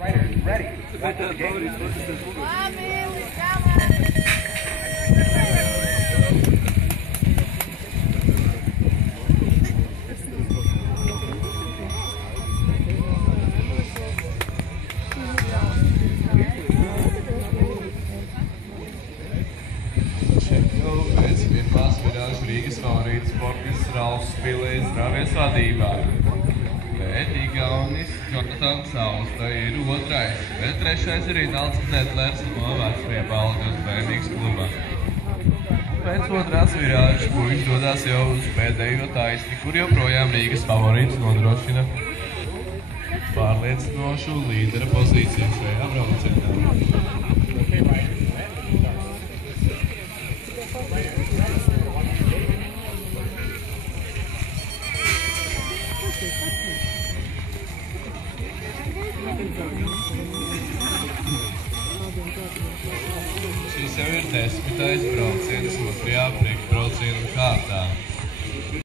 Riders, ready. Back to the gate. Pēc pirmās virāžu Rīgas favorīts sportists Ralfs Pilējs Rāvies vadībā. Bet Igaunis Jonatans Austa ir otrais, bet trešais ir Itāls Zetlers no Vecpiebalgas bērnīgas klubā. Pēc otrās virāžas puiši dodās jau uz pēdējo taisni, kur joprojām Rīgas favorīts nodrošina pārliecinošu līdera pozīciju šajā braucienā. Šis jau ir 10. brauciens otrajā